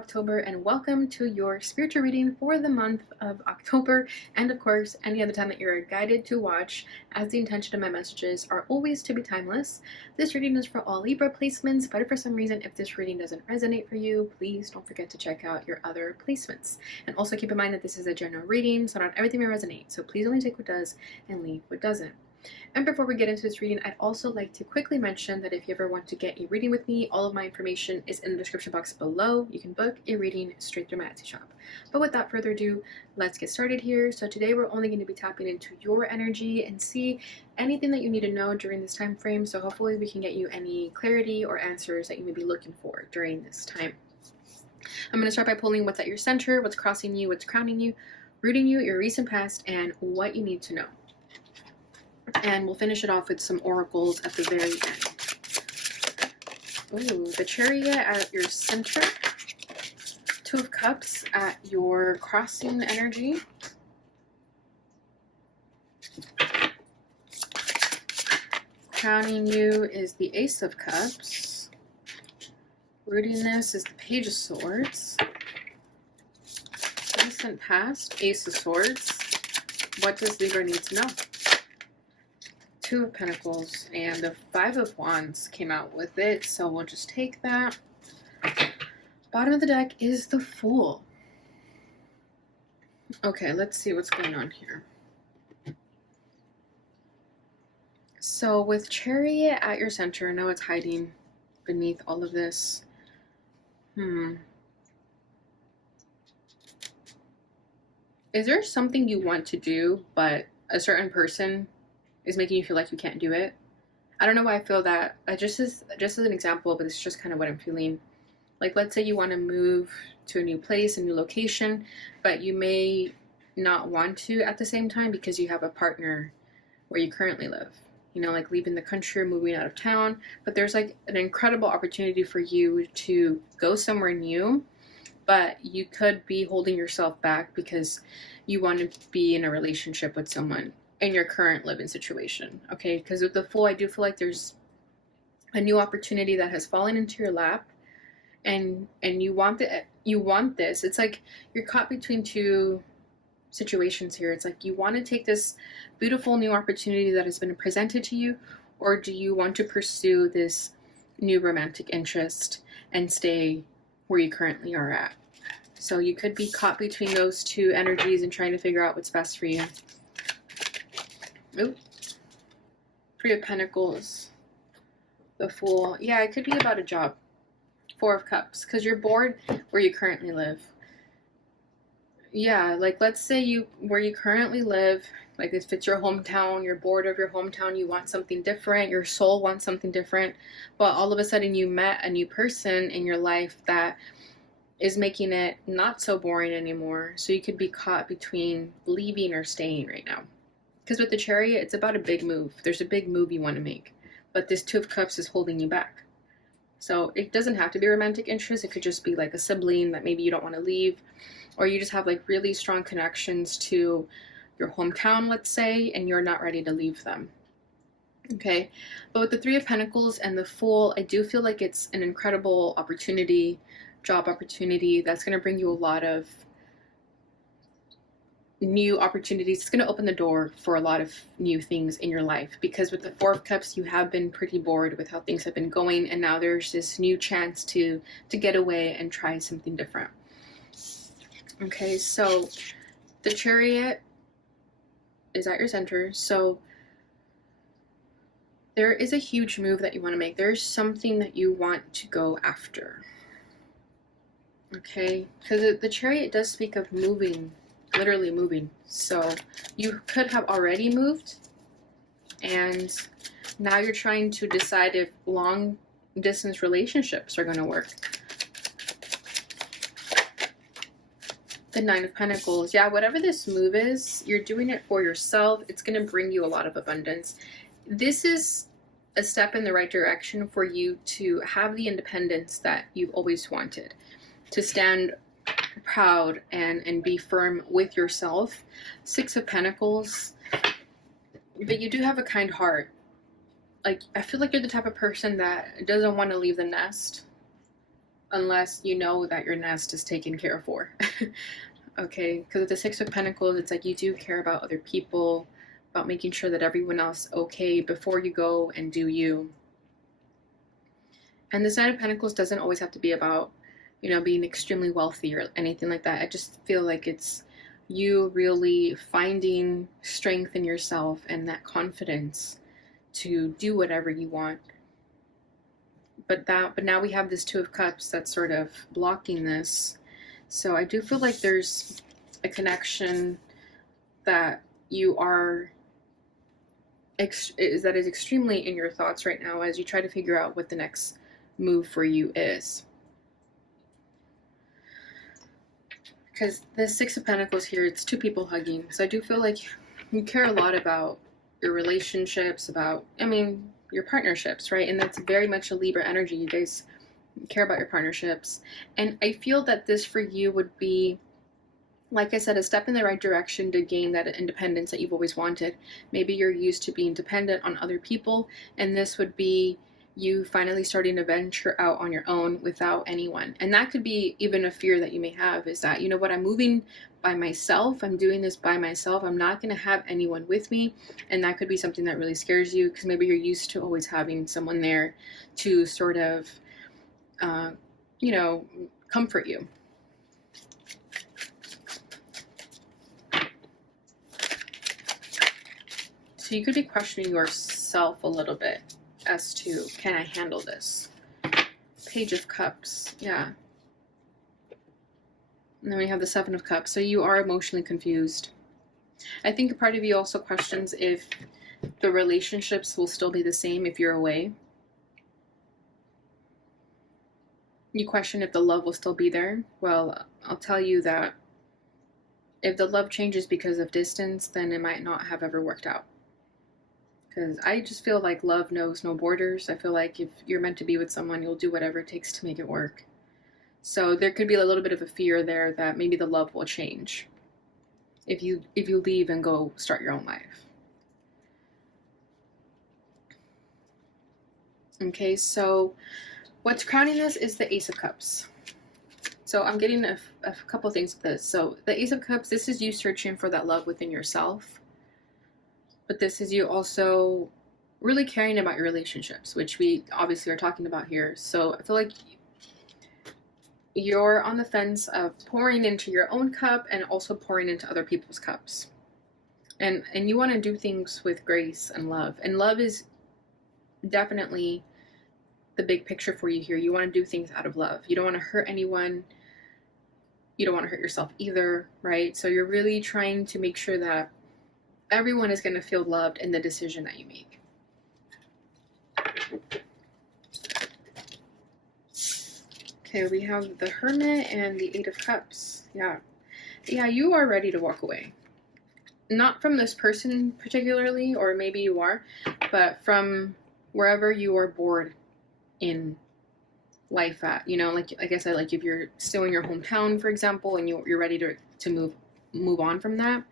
October, and welcome to your spiritual reading for the month of October, and of course any other time that you're guided to watch, as the intention of my messages are always to be timeless. This reading is for all Libra placements, but if for some reason if this reading doesn't resonate for you, please don't forget to check out your other placements. And also keep in mind that this is a general reading, so not everything may resonate, so please only take what does and leave what doesn't. And before we get into this reading, I'd also like to quickly mention that if you ever want to get a reading with me, all of my information is in the description box below. You can book a reading straight through my Etsy shop. But without further ado, let's get started here. So today we're only going to be tapping into your energy and see anything that you need to know during this time frame. So hopefully we can get you any clarity or answers that you may be looking for during this time. I'm going to start by pulling what's at your center, what's crossing you, what's crowning you, rooting you, your recent past, and what you need to know. And we'll finish it off with some oracles at the very end. Ooh, the Chariot at your center. Two of Cups at your crossing energy. Crowning you is the Ace of Cups. Rooting this is the Page of Swords. Recent past, Ace of Swords. What does Libra need to know? Two of Pentacles, and the Five of Wands came out with it, so we'll just take that. Bottom of the deck is the Fool. Okay, let's see what's going on here. So with Chariot at your center, I know it's hiding beneath all of this. Is there something you want to do, but a certain person is making you feel like you can't do it? I don't know why I feel that. Just as an example, but it's just kind of what I'm feeling. Like, let's say you want to move to a new place, a new location, but you may not want to at the same time because you have a partner where you currently live. You know, like leaving the country or moving out of town. But there's like an incredible opportunity for you to go somewhere new, but you could be holding yourself back because you want to be in a relationship with someone in your current living situation. Okay, because with the Fool, I do feel like there's a new opportunity that has fallen into your lap, and you want this. It's like you're caught between two situations here. It's like you want to take this beautiful new opportunity that has been presented to you, or do you want to pursue this new romantic interest and stay where you currently are at? So you could be caught between those two energies and trying to figure out what's best for you. Ooh. Three of Pentacles, the Fool. Yeah, it could be about a job. Four of Cups, because you're bored where you currently live. Yeah, like let's say where you currently live, like if it's your hometown, you're bored of your hometown, you want something different, your soul wants something different, but all of a sudden you met a new person in your life that is making it not so boring anymore. So you could be caught between leaving or staying right now. Because with the Chariot, it's about a big move. There's a big move you want to make. But this Two of Cups is holding you back. So it doesn't have to be romantic interest. It could just be like a sibling that maybe you don't want to leave. Or you just have like really strong connections to your hometown, let's say, and you're not ready to leave them. Okay. But with the Three of Pentacles and the Fool, I do feel like it's an incredible opportunity, job opportunity that's going to bring you a lot of new opportunities. It's going to open the door for a lot of new things in your life, because with the Four of Cups you have been pretty bored with how things have been going, and now there's this new chance to get away and try something different. Okay, so the Chariot is at your center, so there is a huge move that you want to make. There's something that you want to go after. Okay, because the Chariot does speak of moving, literally moving. So you could have already moved, and now you're trying to decide if long distance relationships are going to work. The Nine of Pentacles. Yeah, whatever this move is, you're doing it for yourself. It's going to bring you a lot of abundance. This is a step in the right direction for you to have the independence that you've always wanted, to stand proud and be firm with yourself. Six of Pentacles. But you do have a kind heart. Like, I feel like you're the type of person that doesn't want to leave the nest. unless you know that your nest is taken care for. Okay, because with the Six of Pentacles, it's like you do care about other people, about making sure that everyone else is okay before you go and do you. And this Nine of Pentacles doesn't always have to be about, being extremely wealthy or anything like that. I just feel like it's you really finding strength in yourself and that confidence to do whatever you want. But now we have this Two of Cups that's sort of blocking this. So I do feel like there's a connection that you are that is extremely in your thoughts right now as you try to figure out what the next move for you is. Because the Six of Pentacles here, it's two people hugging. So I do feel like you care a lot about your relationships, about, your partnerships, right? And that's very much a Libra energy. You guys care about your partnerships. And I feel that this for you would be, like I said, a step in the right direction to gain that independence that you've always wanted. Maybe you're used to being dependent on other people, and this would be you finally starting to venture out on your own without anyone. And that could be even a fear that you may have, is that, I'm moving by myself, I'm doing this by myself, I'm not going to have anyone with me. And that could be something that really scares you, because maybe you're used to always having someone there to sort of comfort you. So you could be questioning yourself a little bit as to, can I handle this? Page of Cups, yeah. And then we have the Seven of Cups. So you are emotionally confused. I think a part of you also questions if the relationships will still be the same if you're away. You question if the love will still be there. Well, I'll tell you that if the love changes because of distance, then it might not have ever worked out. Because I just feel like love knows no borders. I feel like if you're meant to be with someone, you'll do whatever it takes to make it work. So there could be a little bit of a fear there that maybe the love will change if you leave and go start your own life. Okay, so what's crowning this is the Ace of Cups. So I'm getting a couple things with this. So the Ace of Cups, this is you searching for that love within yourself. But this is you also really caring about your relationships, which we obviously are talking about here. So I feel like you're on the fence of pouring into your own cup and also pouring into other people's cups. And you want to do things with grace and love. And love is definitely the big picture for you here. You want to do things out of love. You don't want to hurt anyone. You don't want to hurt yourself either, right? So you're really trying to make sure that everyone is going to feel loved in the decision that you make. Okay, we have the Hermit and the Eight of Cups. Yeah, you are ready to walk away. Not from this person particularly, or maybe you are, but from wherever you are bored in life at. Like I said, like if you're still in your hometown, for example, and you're ready to move on from that.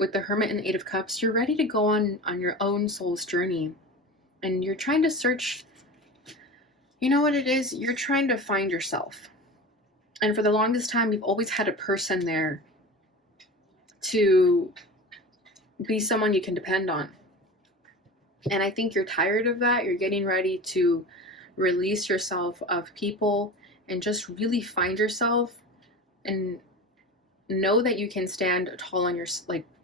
With the Hermit and the Eight of Cups, you're ready to go on your own soul's journey. And you're trying to search, you know what it is? You're trying to find yourself. And for the longest time, you've always had a person there to be someone you can depend on. And I think you're tired of that. You're getting ready to release yourself of people and just really find yourself and know that you can stand tall on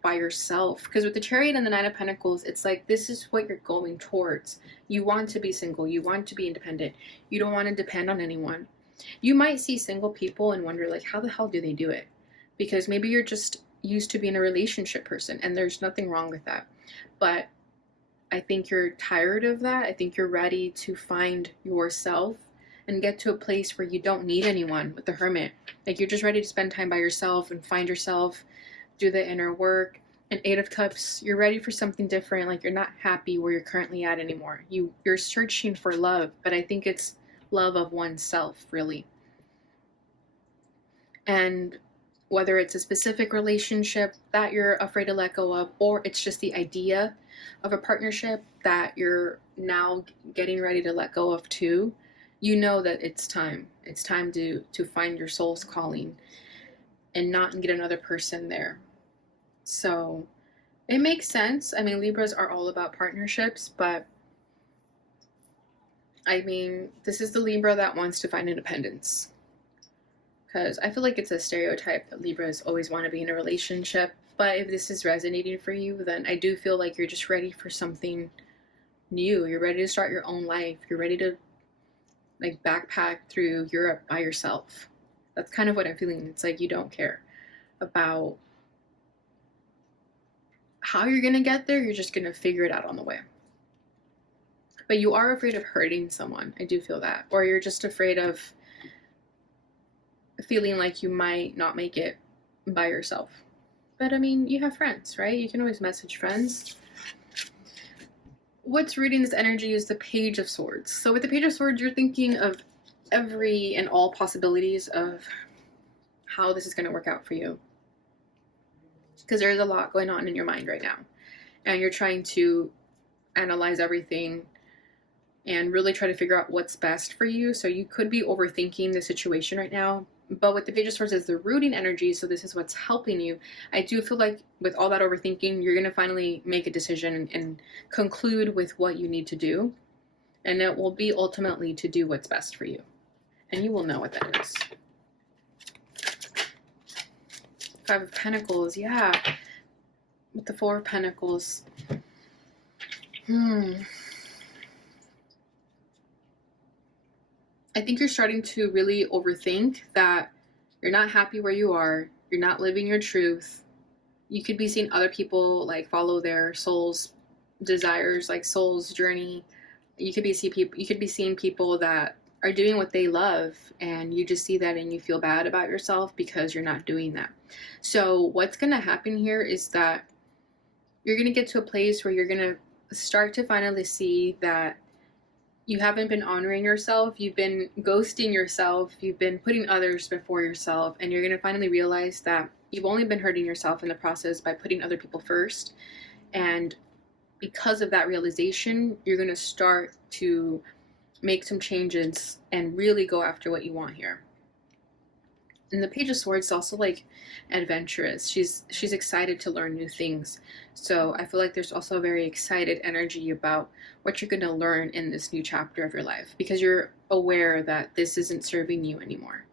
by yourself. Because with the Chariot and the Nine of Pentacles, it's like this is what you're going towards. You want to be single. You want to be independent. You don't want to depend on anyone. You might see single people and wonder, like, how the hell do they do it? Because maybe you're just used to being a relationship person, and there's nothing wrong with that. But I think you're tired of that. I think you're ready to find yourself and get to a place where you don't need anyone with the Hermit. Like, you're just ready to spend time by yourself and find yourself, do the inner work. And Eight of Cups, you're ready for something different. Like, you're not happy where you're currently at anymore. You're searching for love, but I think it's love of oneself, really. And whether it's a specific relationship that you're afraid to let go of, or it's just the idea of a partnership that you're now getting ready to let go of too, you know that it's time. It's time to find your soul's calling and not get another person there. So it makes sense. I mean, Libras are all about partnerships, but I mean, this is the Libra that wants to find independence. Because I feel like it's a stereotype that Libras always want to be in a relationship. But if this is resonating for you, then I do feel like you're just ready for something new. You're ready to start your own life. You're ready to like backpack through Europe by yourself. That's kind of what I'm feeling. It's like you don't care about how you're going to get there. You're just going to figure it out on the way. But you are afraid of hurting someone. I do feel that. Or you're just afraid of feeling like you might not make it by yourself. But I mean, you have friends, right? You can always message friends. What's reading this energy is the Page of Swords. So with the Page of Swords, you're thinking of every and all possibilities of how this is going to work out for you. Because there's a lot going on in your mind right now. And you're trying to analyze everything and really try to figure out what's best for you. So you could be overthinking the situation right now. But with the Page of Swords is the rooting energy, so this is what's helping you. I do feel like with all that overthinking, you're going to finally make a decision and conclude with what you need to do. And it will be ultimately to do what's best for you. And you will know what that is. Five of Pentacles, yeah. With the Four of Pentacles. I think you're starting to really overthink that you're not happy where you are. You're not living your truth. You could be seeing other people like follow their soul's desires, like soul's journey. You could be seeing people that are doing what they love, and you just see that and you feel bad about yourself because you're not doing that. So what's going to happen here is that you're going to get to a place where you're going to start to finally see that you haven't been honoring yourself, you've been ghosting yourself, you've been putting others before yourself, and you're going to finally realize that you've only been hurting yourself in the process by putting other people first. And because of that realization, you're going to start to make some changes and really go after what you want here. And the Page of Swords is also like adventurous. She's excited to learn new things. So I feel like there's also a very excited energy about what you're going to learn in this new chapter of your life, because you're aware that this isn't serving you anymore.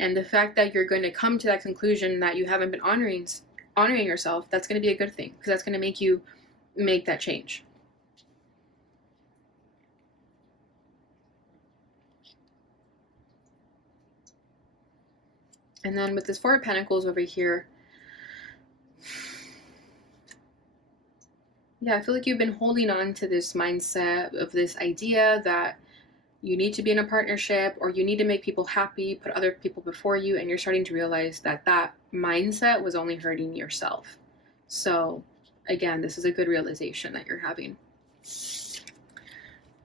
And the fact that you're going to come to that conclusion that you haven't been honoring yourself, that's going to be a good thing, because that's going to make you make that change. And then with this Four of Pentacles over here, yeah, I feel like you've been holding on to this mindset of this idea that you need to be in a partnership or you need to make people happy, put other people before you, and you're starting to realize that that mindset was only hurting yourself. So again, this is a good realization that you're having.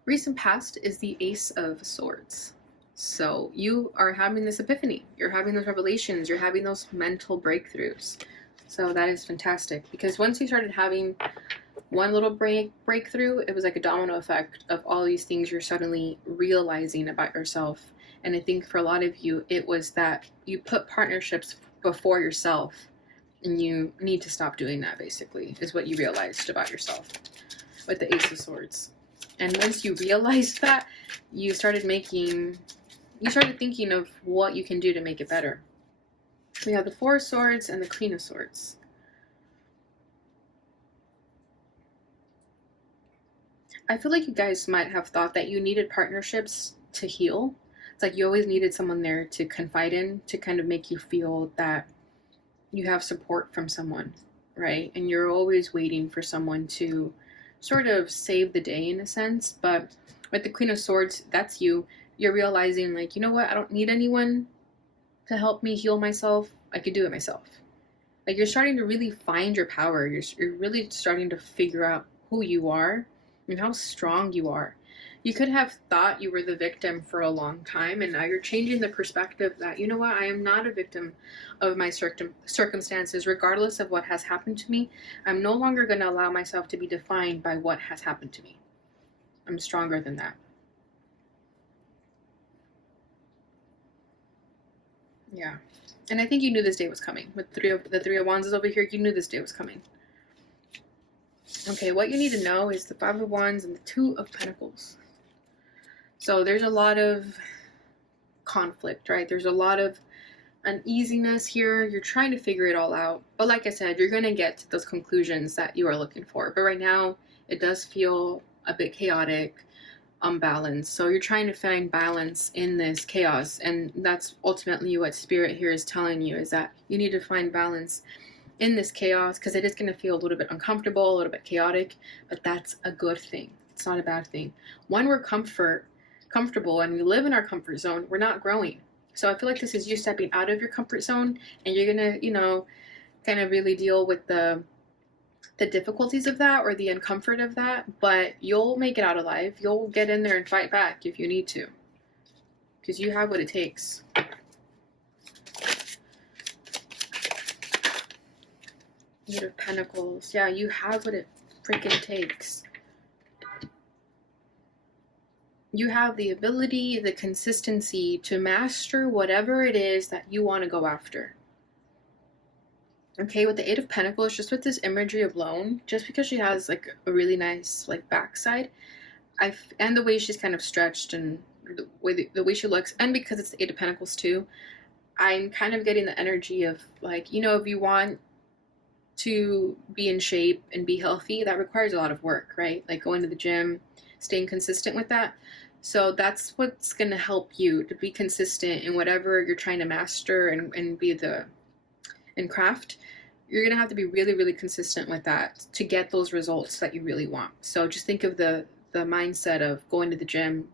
Recent past is the Ace of Swords. So you are having this epiphany. You're having those revelations. You're having those mental breakthroughs. So that is fantastic, because once you started having one little breakthrough, it was like a domino effect of all these things you're suddenly realizing about yourself. And I think for a lot of you, it was that you put partnerships before yourself, and you need to stop doing that, basically, is what you realized about yourself with the Ace of Swords. And once you realized that, you started thinking of what you can do to make it better. We have the Four of Swords and the Queen of Swords. I feel like you guys might have thought that you needed partnerships to heal. It's like you always needed someone there to confide in, to kind of make you feel that you have support from someone, right? And you're always waiting for someone to sort of save the day in a sense. But with the Queen of Swords, that's you. You're realizing, like, you know what? I don't need anyone to help me heal myself. I could do it myself. Like, you're starting to really find your power. You're really starting to figure out who you are and how strong you are. You could have thought you were the victim for a long time, and now you're changing the perspective that, you know what, I am not a victim of my circumstances, regardless of what has happened to me. I'm no longer going to allow myself to be defined by what has happened to me. I'm stronger than that. Yeah. And I think you knew this day was coming. With the Three of Wands is over here, you knew this day was coming. Okay, what you need to know is the Five of Wands and the Two of Pentacles. So there's a lot of conflict, right? There's a lot of uneasiness here. You're trying to figure it all out. But like I said, you're going to get to those conclusions that you are looking for. But right now, it does feel a bit chaotic, unbalanced. So you're trying to find balance in this chaos. And that's ultimately what Spirit here is telling you, is that you need to find balance in this chaos, because it is going to feel a little bit uncomfortable, a little bit chaotic, but that's a good thing. It's not a bad thing. When we're comfortable and we live in our comfort zone, we're not growing. So I feel like this is you stepping out of your comfort zone, and you're going to, kind of really deal with the difficulties of that, or the uncomfort of that, but you'll make it out alive. You'll get in there and fight back if you need to, because you have what it takes. Eight of Pentacles. Yeah, you have what it freaking takes. You have the ability, the consistency to master whatever it is that you want to go after. Okay, with the Eight of Pentacles, just with this imagery alone, just because she has like a really nice like backside, and the way she's kind of stretched, and the way she looks, and because it's the Eight of Pentacles too, I'm kind of getting the energy of like, if you want to be in shape and be healthy, that requires a lot of work, right? Like going to the gym, staying consistent with that. So that's what's going to help you to be consistent in whatever you're trying to master and be in craft. You're going to have to be really, really consistent with that to get those results that you really want. So just think of the mindset of going to the gym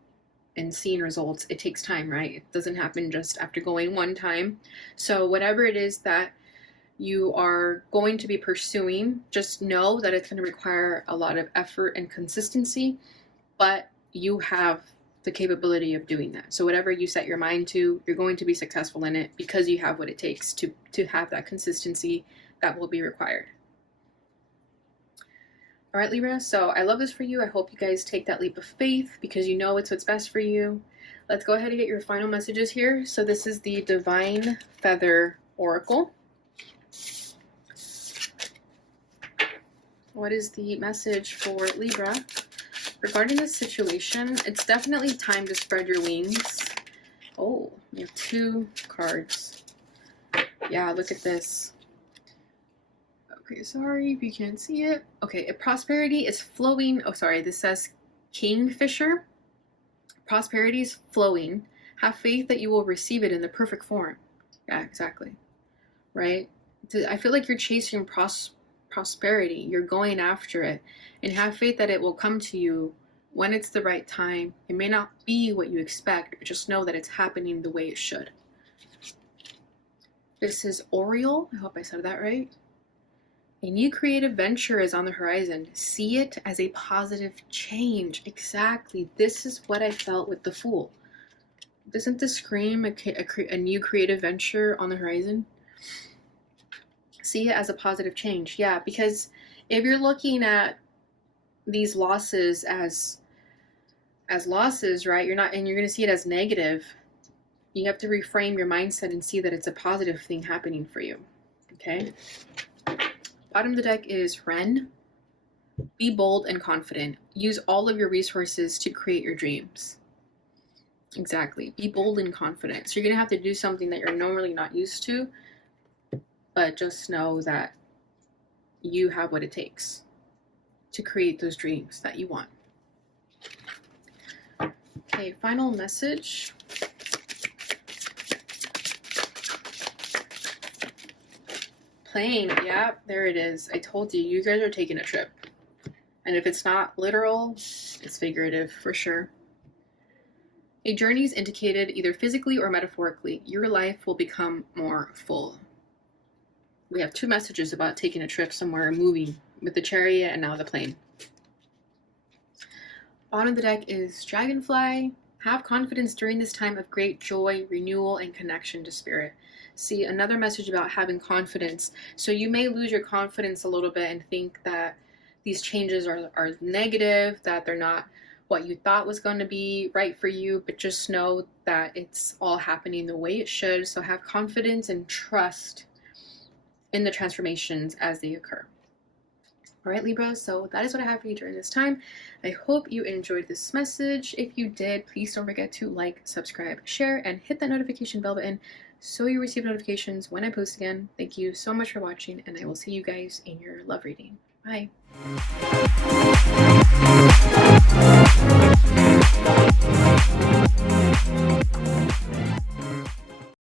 and seeing results. It takes time, right? It doesn't happen just after going one time. So whatever it is that you are going to be pursuing, just know that it's going to require a lot of effort and consistency, but you have the capability of doing that. So whatever you set your mind to, you're going to be successful in it, because you have what it takes to have that consistency that will be required. All right, Libra, so I love this for you. I hope you guys take that leap of faith, because you know it's what's best for you. Let's go ahead and get your final messages here. So this is the Divine Feather Oracle. What is the message for Libra regarding this situation? It's definitely time to spread your wings. Oh, we have 2 cards. Yeah, look at this. Okay, sorry if you can't see it. Okay, prosperity is flowing. Oh, sorry, this says Kingfisher. Prosperity is flowing. Have faith that you will receive it in the perfect form. Yeah, exactly. Right? I feel like you're chasing prosperity. You're going after it, and have faith that it will come to you when it's the right time. It may not be what you expect, but just know that it's happening the way it should. This is Oriole. I hope I said that right. A new creative venture is on the horizon. See it as a positive change. Exactly. This is what I felt with the Fool. Doesn't this scream a new creative venture on the horizon? See it as a positive change. Yeah, because if you're looking at these losses as losses, right? You're going to see it as negative. You have to reframe your mindset and see that it's a positive thing happening for you. Okay? Bottom of the deck is Wren. Be bold and confident. Use all of your resources to create your dreams. Exactly. Be bold and confident. So you're going to have to do something that you're normally not used to, but just know that you have what it takes to create those dreams that you want. Okay, final message. Plane, yeah, there it is. I told you, you guys are taking a trip. And if it's not literal, it's figurative for sure. A journey is indicated either physically or metaphorically. Your life will become more full. We have 2 messages about taking a trip somewhere, moving, with the chariot and now the plane. Bottom of the deck is Dragonfly. Have confidence during this time of great joy, renewal, and connection to spirit. See, another message about having confidence. So you may lose your confidence a little bit and think that these changes are negative, that they're not what you thought was going to be right for you, but just know that it's all happening the way it should. So have confidence and trust in the transformations as they occur. All right, Libra, so that is what I have for you during this time. I hope you enjoyed this message. If you did, please don't forget to like, subscribe, share, and hit that notification bell button so you receive notifications when I post again. Thank you so much for watching, and I will see you guys in your love reading. Bye.